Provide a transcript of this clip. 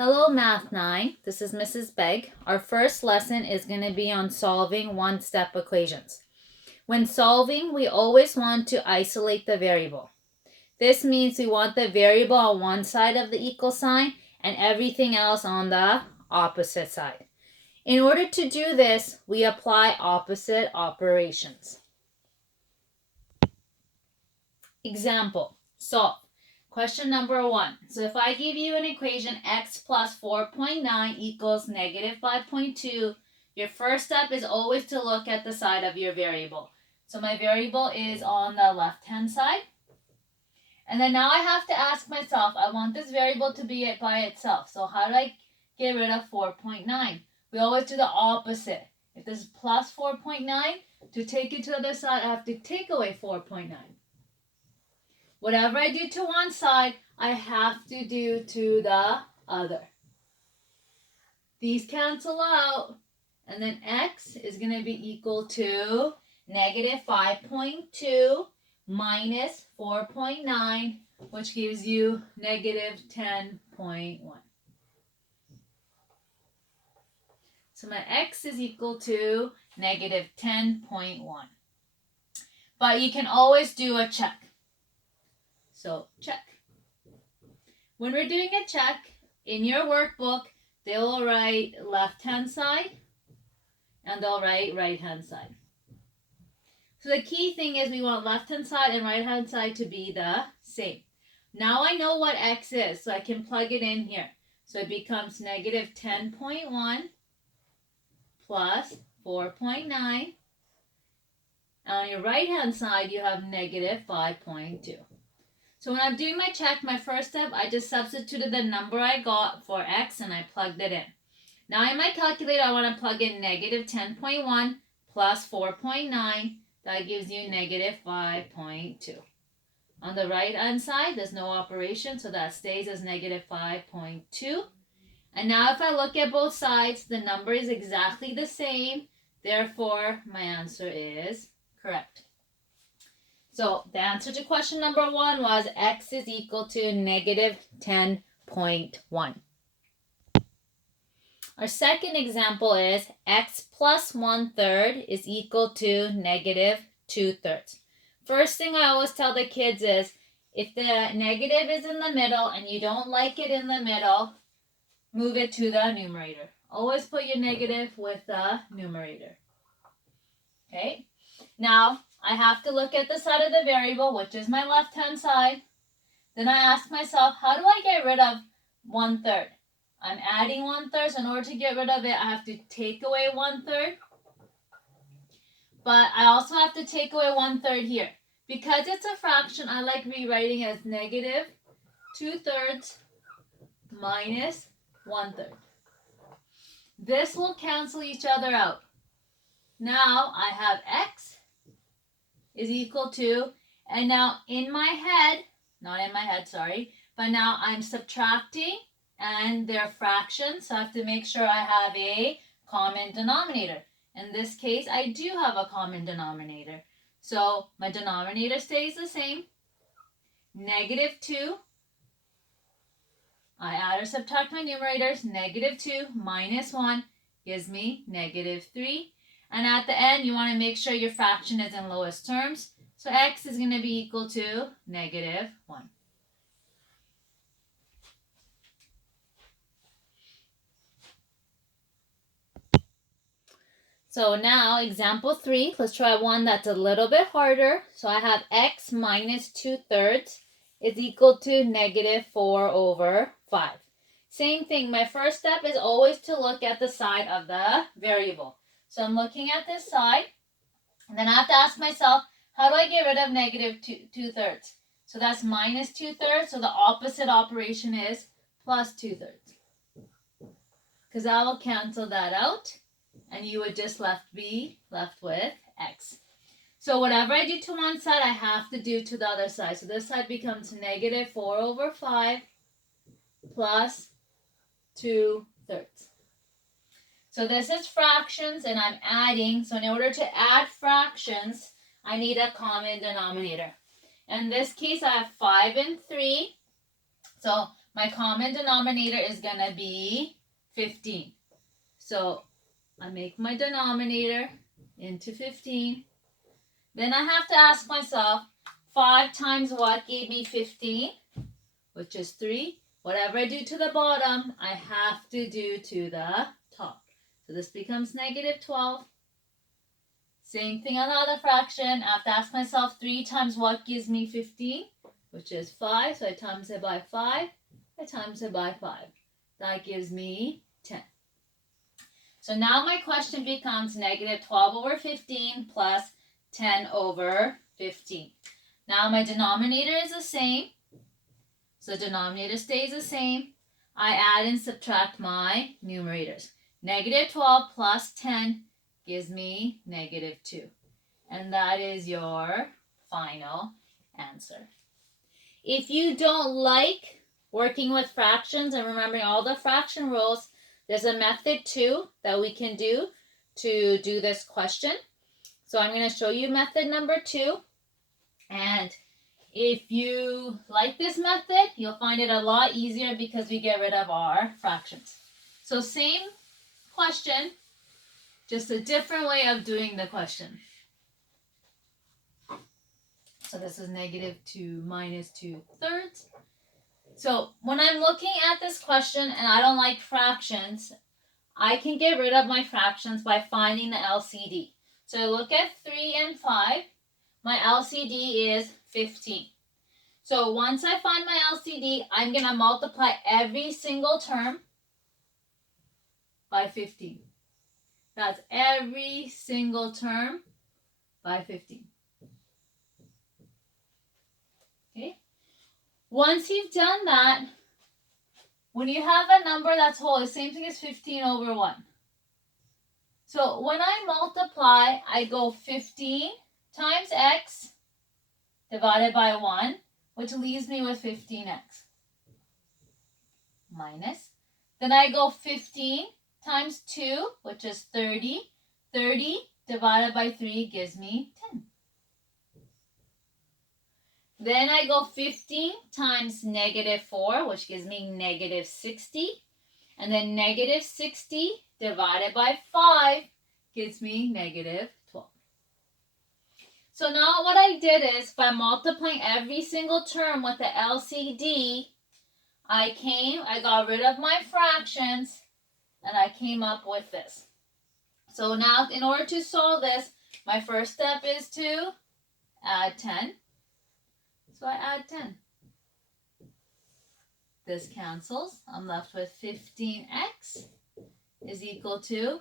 Hello Math 9, this is Mrs. Begg. Our first lesson is going to be on solving one-step equations. When solving, we always want to isolate the variable. This means we want the variable on one side of the equal sign and everything else on the opposite side. In order to do this, we apply opposite operations. Example, solve. Question number 1. So if I give you an equation x plus 4.9 equals negative 5.2, your first step is always to look at the side of your variable. So my variable is on the left-hand side. And then now I have to ask myself, I want this variable to be by itself. So how do I get rid of 4.9? We always do the opposite. If this is plus 4.9, to take it to the other side, I have to take away 4.9. Whatever I do to one side, I have to do to the other. These cancel out, and then x is going to be equal to negative 5.2 minus 4.9, which gives you negative 10.1. So my x is equal to negative 10.1. But you can always do a check. So check. When we're doing a check, in your workbook, they will write left-hand side and they'll write right-hand side. So the key thing is we want left-hand side and right-hand side to be the same. Now I know what x is, so I can plug it in here. So it becomes negative 10.1 plus 4.9. On your right-hand side, you have negative 5.2. So when I'm doing my check, my first step, I just substituted the number I got for x and I plugged it in. Now in my calculator, I want to plug in negative 10.1 plus 4.9. That gives you negative 5.2. On the right-hand side, there's no operation, so that stays as negative 5.2. And now if I look at both sides, the number is exactly the same. Therefore, my answer is correct. So the answer to question number 1 was x is equal to negative 10.1. Our second example is x plus 1/3 is equal to negative 2/3. First thing I always tell the kids is if the negative is in the middle and you don't like it in the middle, move it to the numerator. Always put your negative with the numerator. Okay? Now, I have to look at the side of the variable, which is my left-hand side. Then I ask myself, how do I get rid of 1/3? I'm adding 1/3, so in order to get rid of it, I have to take away 1/3. But I also have to take away 1/3 here. Because it's a fraction, I like rewriting it as negative 2/3 minus 1/3. This will cancel each other out. Now I have x is equal to, and now in my head, not in my head, sorry, but now I'm subtracting and they're fractions, so I have to make sure I have a common denominator. In this case, I do have a common denominator. So my denominator stays the same, negative 2. I add or subtract my numerators, negative 2 minus 1 gives me negative 3. And at the end, you want to make sure your fraction is in lowest terms. So x is going to be equal to negative 1. So now, example 3, let's try one that's a little bit harder. So I have x minus 2/3 is equal to negative 4/5. Same thing, my first step is always to look at the side of the variable. So I'm looking at this side, and then I have to ask myself, how do I get rid of negative 2/3? So that's minus 2/3, so the opposite operation is plus 2/3. Because I will cancel that out, and you would just be left with x. So whatever I do to one side, I have to do to the other side. So this side becomes negative 4/5 plus 2/3. So this is fractions and I'm adding. So in order to add fractions, I need a common denominator. In this case, I have 5 and 3. So my common denominator is going to be 15. So I make my denominator into 15. Then I have to ask myself, 5 times what gave me 15? Which is 3. Whatever I do to the bottom, I have to do to the top. So this becomes negative 12. Same thing on the other fraction. I have to ask myself 3 times what gives me 15, which is 5. So I times it by 5. I times it by 5. That gives me 10. So now my question becomes negative 12 over 15 plus 10 over 15. Now my denominator is the same. So denominator stays the same. I add and subtract my numerators. Negative 12 plus 10 gives me negative 2. And that is your final answer. If you don't like working with fractions and remembering all the fraction rules, there's a method 2 that we can do to do this question. So I'm going to show you method number 2. And if you like this method, you'll find it a lot easier because we get rid of our fractions. So same question, just a different way of doing the question. So this is negative 2 minus 2/3. So when I'm looking at this question and I don't like fractions, I can get rid of my fractions by finding the LCD. So look at 3 and 5. My LCD is 15. So once I find my LCD, I'm going to multiply every single term by 15. That's every single term by 15. Okay? Once you've done that, when you have a number that's whole, the same thing as 15 over 1. So when I multiply, I go 15 times x divided by 1, which leaves me with 15x. Minus. Then I go 15 times 2, which is 30. 30 divided by 3 gives me 10. Then I go 15 times negative 4, which gives me negative 60. And then negative 60 divided by 5 gives me negative 12. So now what I did is, by multiplying every single term with the LCD, I got rid of my fractions, and I came up with this. So now, in order to solve this, my first step is to add 10. So I add 10. This cancels. I'm left with 15x is equal to